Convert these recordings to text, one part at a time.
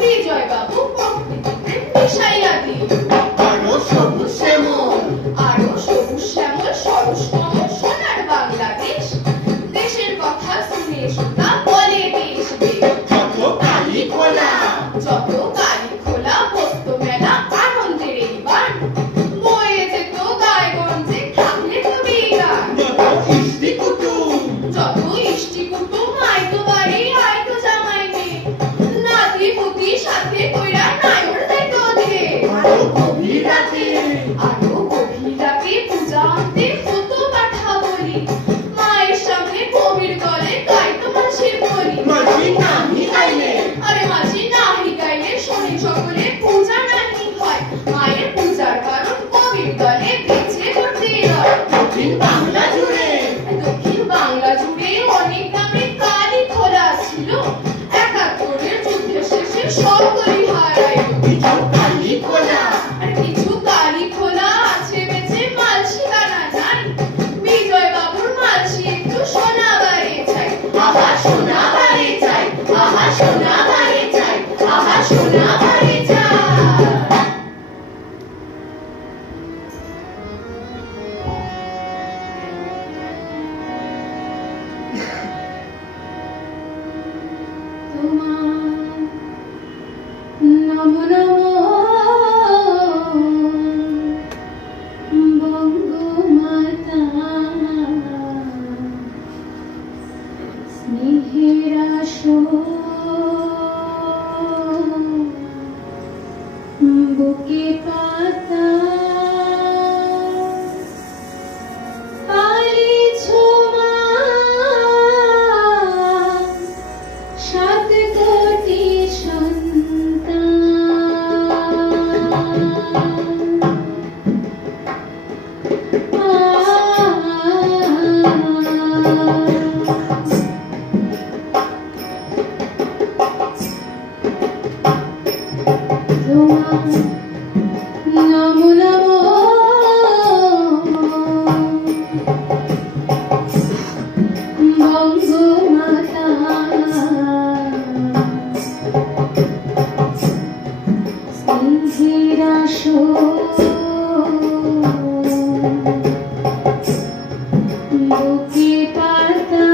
বিজয় বাবু প্রকৃতিতে মিশাইয়া দিল আরো সবুজ শ্যামল সরস কমল সোনার বাংলাদেশ দেশের কথা শুনে শোনা বলে দেশ যত কালি খোলা বস্ত মেলা আনন্দের এইবার বয়ে যেত গায়গঞ্জে থাকলে তবে গান যত ইষ্টি কুটুম আইতো বাড়ি আইতো জামাই মেয়ে নাতি পুতি সাথে কইরা নায়র যাইতো ওদের আরো গভীর রাতে পূজা আনতে হতো পাঠা বলি মায়ের সামনে কবির গলে গাইতো মাসির বলি আরে মাসি নাহি গাইলে শোনে সকলে পূজা নাহি হয় মায়ের পূজার কারণ কবির গলে বেঁচে করতে হয় দক্ষিণ বাংলা জুড়ে অনেক নামে কালি খোলা ছিল ৭১-এর যুদ্ধের শেষে সবগুলি হারাইল কিছু কালি খোলা আছে বেঁচে মালসি গানা নাই বিজয় বাবুর মালসি একটু সোনাবারে চাই আহা সোনাবারে চাই আহা সোনাবারে চাই আহা সোনাবারে চাই বুকে পাতা পালিছ মা ৭ কোটি নমো নমো বঙ্গমাতা স্নেহের বুকে পাতা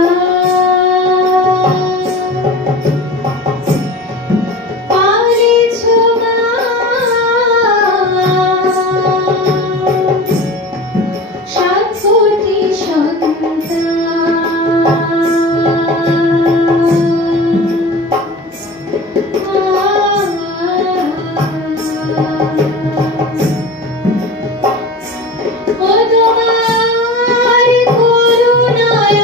পালিছ মা ৭ কোটি ও তোমার করুণায়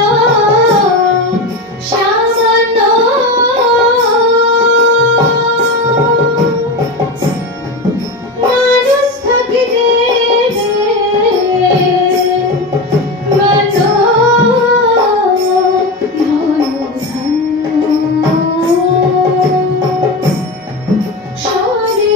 সামান্য মানুষ থাকিতে সরে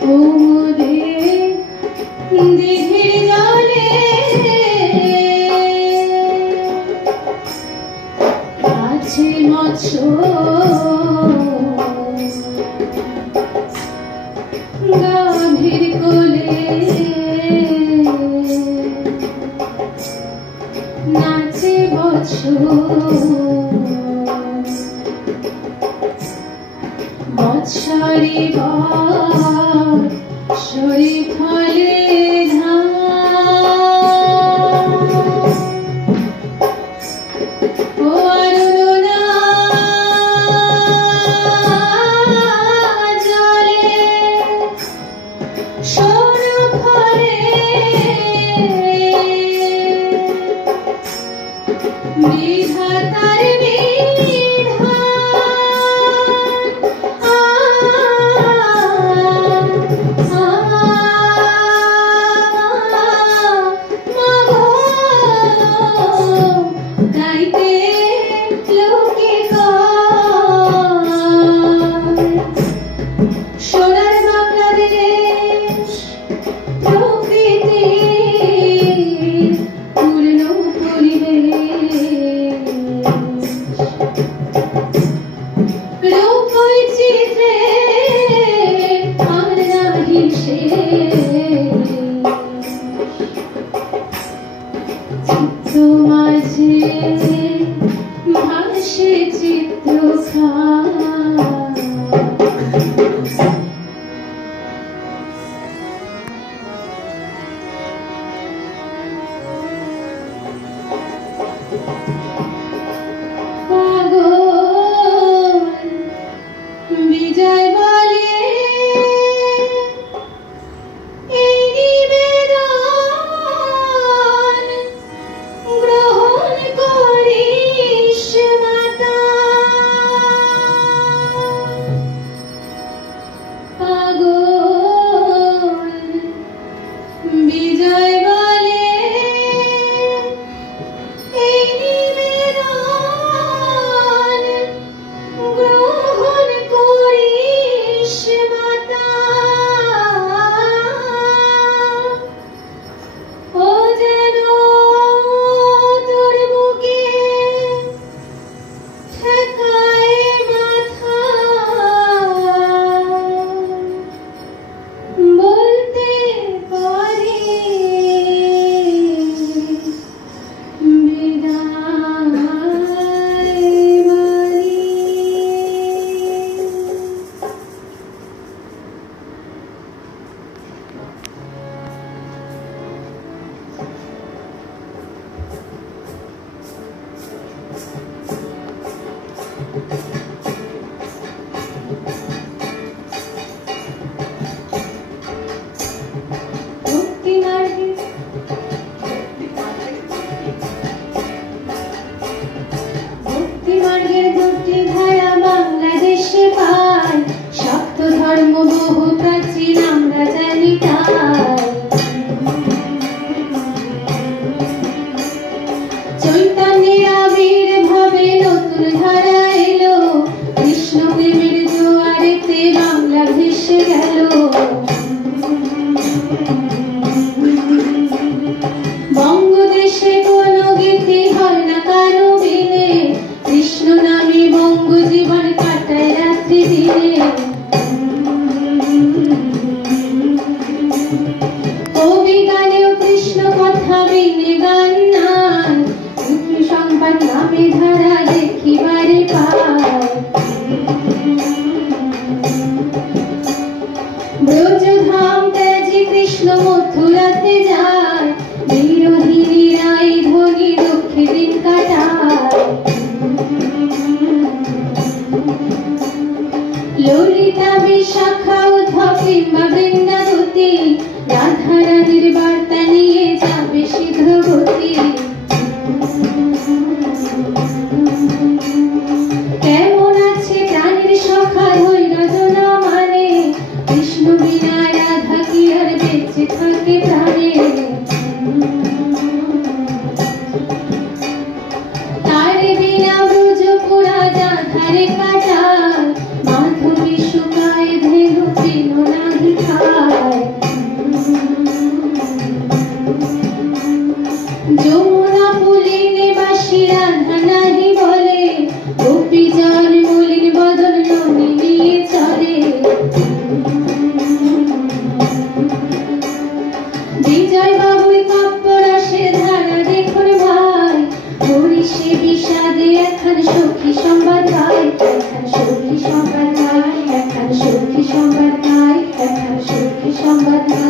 তোমার দিঘির জলে আছে মৎস্য গাভীর কোলে নাচে বৎস মৎস্যরি শরী ফলে বিধাতার বিধান ভক্তিমার্গের দুটি ধারা বাংলাদেশে পাই, সপ্ত ধর্ম বহু প্রাচীন আমরা জানি তাই। চৈতন্যের আবির্ভাবে নতুন ধারা এলো, কৃষ্ণ প্রেমের জোয়ারেতে বাংলা ভেসে গেল। বঙ্গদেশে কোনো গীতি হয় না কারো বিনে, কৃষ্ণ নামে বঙ্গ জীবন কাটায় রাত্রি দিনে। কবি গানেও কৃষ্ণ কথা বিনে গান নাই, কৃষ্ণ সংবাদ নামে ধারা দেখিবারে পায়। ব্রজধাম ত্যাজি কৃষ্ণ মথুরাতে যায়, বিরোহিনীরা এই ধ্বনি দুঃখে দিন কাটায়। ললিতা বিশাখা উদ্ধব কিংবা বৃন্দাবতী, রাধা রানীর বার্তা নিয়ে যাবে শীঘ্র গতি। কেমন আছে প্রাণীর সখা ধৈর্য না মানে, কৃষ্ণ বিনা রাধা কি আর বেঁচে থাকে প্রাণে। তারে বিনা ব্রজ পুরা যাধারে কাটায়, মাধবী শুকায় ধেনু তৃণ নাহি খায়। যমুনা পুলিনে বাসি রাধা নাহি বলে, গোপীজন মলিন বদন ননি নিয়ে চলে। বিজয় বাবুর কাব্যরসের ধারা দেখুন ভাই, হরিষে বিষাদে এখন সখী সংবাদ গায়, এখন সখী সংবাদ গায়, এখন সখী সংবাদ গায়, এখন সখী সংবাদ গায়।